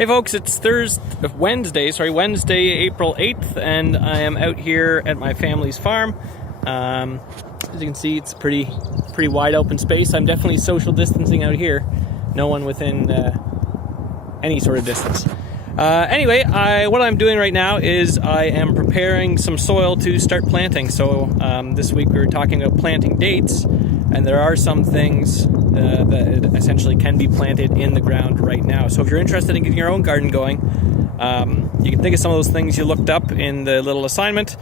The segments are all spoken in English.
Hey folks, it's Wednesday, April 8th, and I am out here at my family's farm. As you can see, it's pretty wide open space. I'm definitely social distancing out here. No one within any sort of distance. Anyway, what I'm doing right now is I am preparing some soil to start planting. So this week we were talking about planting dates, and there are some things that essentially can be planted in the ground right now. So if you're interested in getting your own garden going, you can think of some of those things you looked up in the little assignment,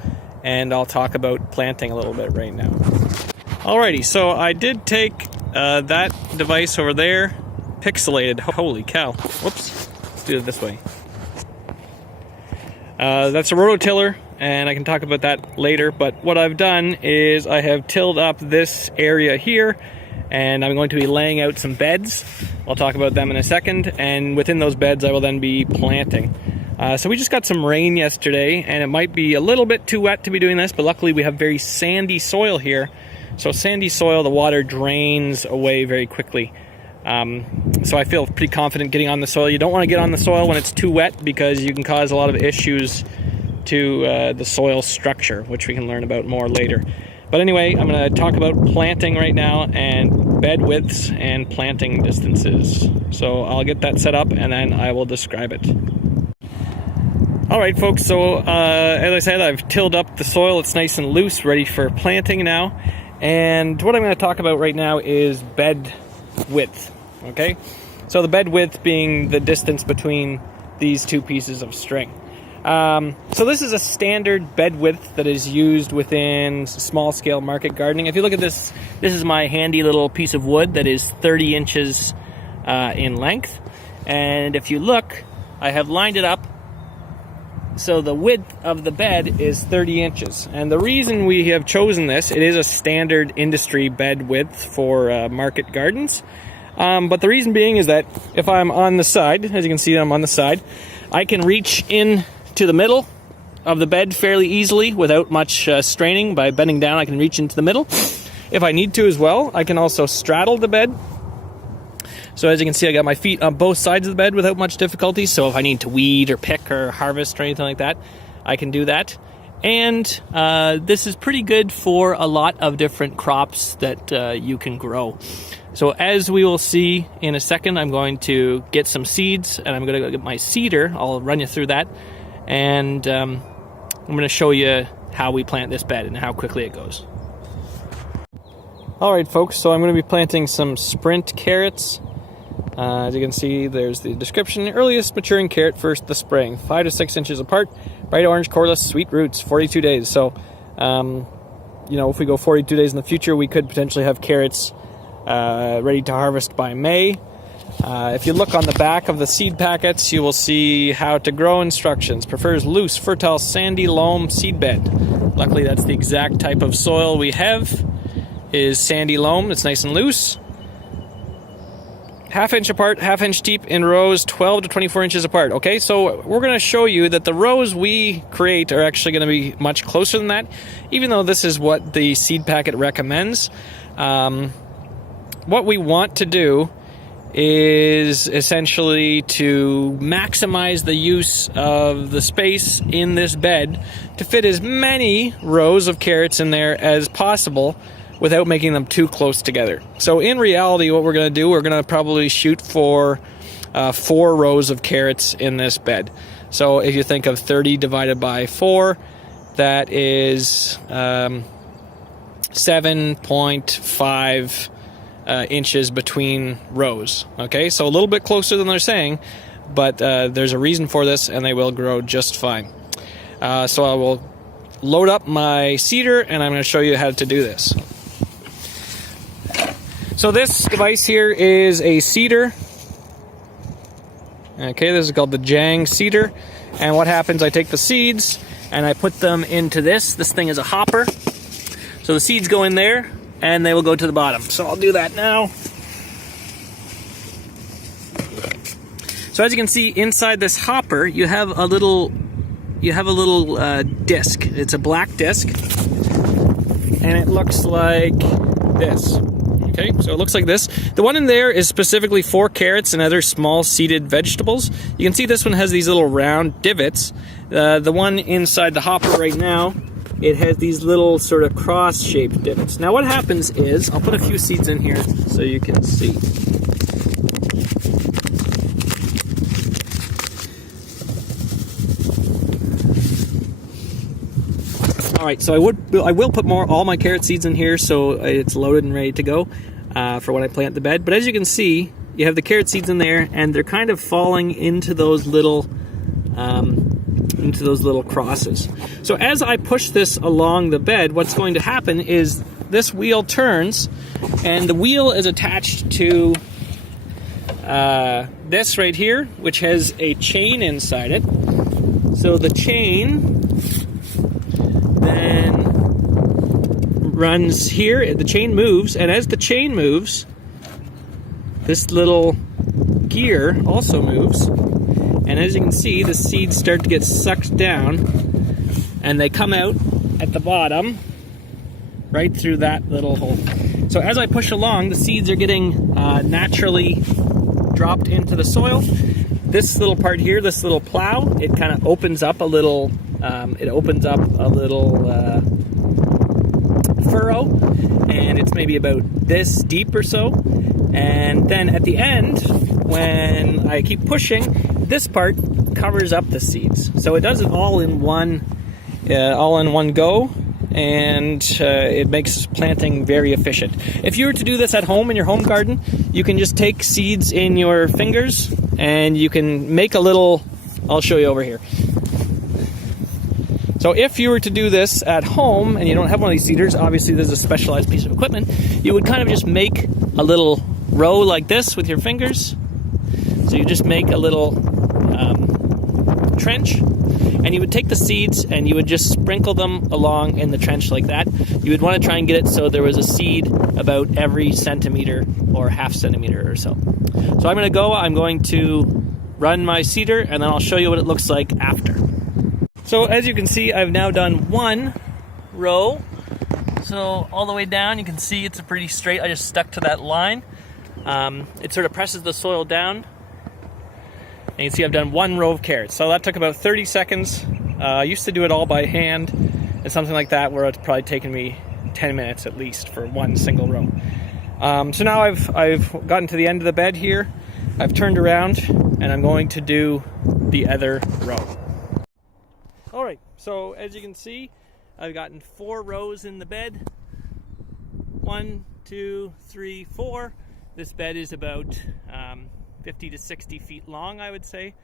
and I'll talk about planting a little bit right now. Alrighty, so I did take that device over there, pixelated, holy cow, whoops, let's do it this way. That's a rototiller, and I can talk about that later, but what I've done is I have tilled up this area here, and I'm going to be laying out some beds. I'll talk about them in a second, and within those beds I will then be planting. So we just got some rain yesterday, and it might be a little bit too wet to be doing this, but luckily we have very sandy soil here. So sandy soil, the water drains away very quickly. So I feel pretty confident getting on the soil. You don't want to get on the soil when it's too wet because you can cause a lot of issues to the soil structure, which we can learn about more later. But anyway, I'm going to talk about planting right now and bed widths and planting distances. So I'll get that set up and then I will describe it. Alright folks, so as I said, I've tilled up the soil. It's nice and loose, ready for planting now. And what I'm going to talk about right now is bed width. Okay, so the bed width being the distance between these two pieces of string. So this is a standard bed width that is used within small scale market gardening. If you look at this, this is my handy little piece of wood that is 30 inches in length. And if you look, I have lined it up so the width of the bed is 30 inches. And the reason we have chosen this, it is a standard industry bed width for market gardens. But the reason being is that if I'm on the side, as you can see I'm on the side, I can reach in to the middle of the bed fairly easily without much straining. By bending down, I can reach into the middle. If I need to as well, I can also straddle the bed. So as you can see, I got my feet on both sides of the bed without much difficulty. So if I need to weed or pick or harvest or anything like that, I can do that. And this is pretty good for a lot of different crops that you can grow. So as we will see in a second, I'm going to get some seeds, and I'm going to go get my seeder. I'll run you through that, and I'm going to show you how we plant this bed and how quickly it goes. Alright folks, so I'm going to be planting some sprint carrots. As you can see, there's the description. Earliest maturing carrot first the spring, 5 to 6 inches apart, bright orange, coreless, sweet roots, 42 days. So, you know, if we go 42 days in the future, we could potentially have carrots ready to harvest by May. If you look on the back of the seed packets, you will see how to grow instructions. Prefers loose, fertile, sandy loam seed bed. Luckily, that's the exact type of soil we have, is sandy loam. It's nice and loose. Half inch apart, half inch deep in rows, 12 to 24 inches apart. Okay, so we're going to show you that the rows we create are actually going to be much closer than that, even though this is what the seed packet recommends. What we want to do is essentially to maximize the use of the space in this bed to fit as many rows of carrots in there as possible without making them too close together. So in reality, what we're going to do, we're going to probably shoot for 4 rows of carrots in this bed. So if you think of 30 divided by 4, that is 7.5 inches between rows. Okay, so a little bit closer than they're saying, but there's a reason for this, and they will grow just fine. So I will load up my seeder, and I'm going to show you how to do this. So this device here is a seeder. Okay, this is called the Jang seeder. And what happens, I take the seeds and I put them into this. This thing is a hopper. So the seeds go in there and they will go to the bottom. So I'll do that now. So as you can see, inside this hopper, you have a little disc. It's a black disc, and it looks like this. Okay, so it looks like this. The one in there is specifically for carrots and other small seeded vegetables. You can see this one has these little round divots. The one inside the hopper right now, it has these little sort of cross-shaped divots. Now what happens is, I'll put a few seeds in here so you can see. Alright, so I will put all my carrot seeds in here so it's loaded and ready to go for when I plant the bed. But as you can see, you have the carrot seeds in there, and they're kind of falling into those little crosses. So as I push this along the bed, what's going to happen is this wheel turns, and the wheel is attached to this right here, which has a chain inside it. So the chain then runs here, the chain moves, and as the chain moves, this little gear also moves, and as you can see, the seeds start to get sucked down, and they come out at the bottom, right through that little hole. So as I push along, the seeds are getting naturally dropped into the soil. This little part here, this little plow, it kind of opens up a little furrow, and it's maybe about this deep or so. And then at the end, when I keep pushing, this part covers up the seeds. So it does it all in one go, and it makes planting very efficient. If you were to do this at home in your home garden, you can just take seeds in your fingers and you can make a little, I'll show you over here. So if you were to do this at home and you don't have one of these seeders, obviously there's a specialized piece of equipment, you would kind of just make a little row like this with your fingers. So you just make a little trench, and you would take the seeds and you would just sprinkle them along in the trench like that. You would want to try and get it so there was a seed about every centimeter or half centimeter or so. So I'm going to run my seeder, and then I'll show you what it looks like after. So as you can see, I've now done one row. So all the way down, you can see it's a pretty straight, I just stuck to that line. It sort of presses the soil down. And you can see I've done one row of carrots. So that took about 30 seconds. I used to do it all by hand and something like that, where it's probably taken me 10 minutes at least for one single row. So now I've gotten to the end of the bed here. I've turned around and I'm going to do the other row. Alright, so as you can see, I've gotten 4 rows in the bed. 1, 2, 3, 4. This bed is about 50 to 60 feet long, I would say.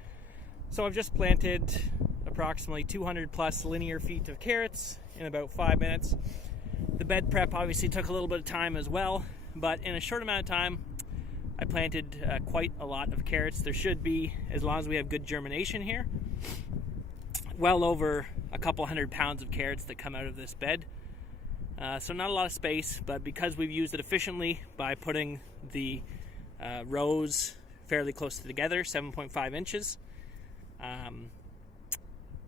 So I've just planted approximately 200 plus linear feet of carrots in about 5 minutes. The bed prep obviously took a little bit of time as well, but in a short amount of time, I planted quite a lot of carrots. There should be, as long as we have good germination here, well over a couple 100 pounds of carrots that come out of this bed. So not a lot of space, but because we've used it efficiently by putting the rows fairly close together, 7.5 inches,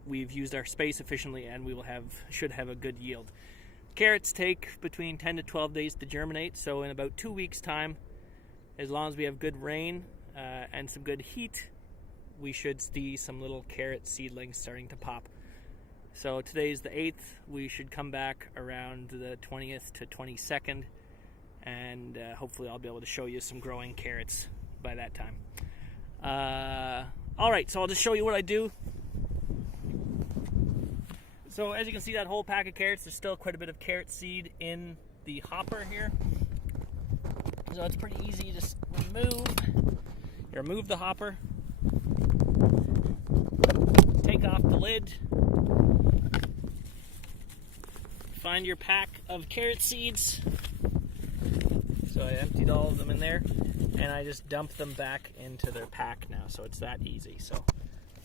we've used our space efficiently, and we should have a good yield. Carrots take between 10 to 12 days to germinate, so in about 2 weeks' time, as long as we have good rain and some good heat, we should see some little carrot seedlings starting to pop. So today's the 8th. We should come back around the 20th to 22nd, and hopefully I'll be able to show you some growing carrots by that time. Alright, so I'll just show you what I do. So as you can see, that whole pack of carrots, there's still quite a bit of carrot seed in the hopper here. So it's pretty easy. You just remove the hopper, take off the lid, find your pack of carrot seeds. So I emptied all of them in there, and I just dump them back into their pack now. So it's that easy. So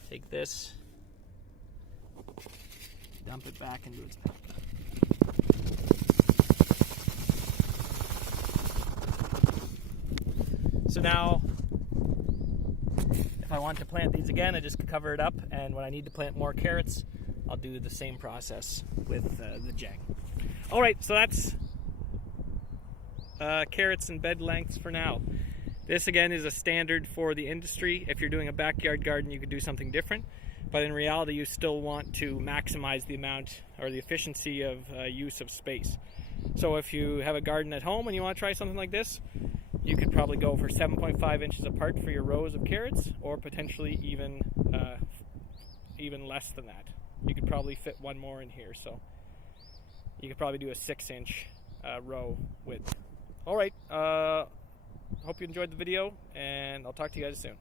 take this, dump it back into its pack. So now, if I want to plant these again, I just cover it up, and when I need to plant more carrots, I'll do the same process with the jag. Alright, so that's carrots and bed lengths for now. This again is a standard for the industry. If you're doing a backyard garden, you could do something different, but in reality you still want to maximize the amount or the efficiency of use of space. So if you have a garden at home and you want to try something like this, you could probably go for 7.5 inches apart for your rows of carrots, or potentially even less than that. You could probably fit one more in here, so you could probably do a 6-inch row width. Alright, hope you enjoyed the video, and I'll talk to you guys soon.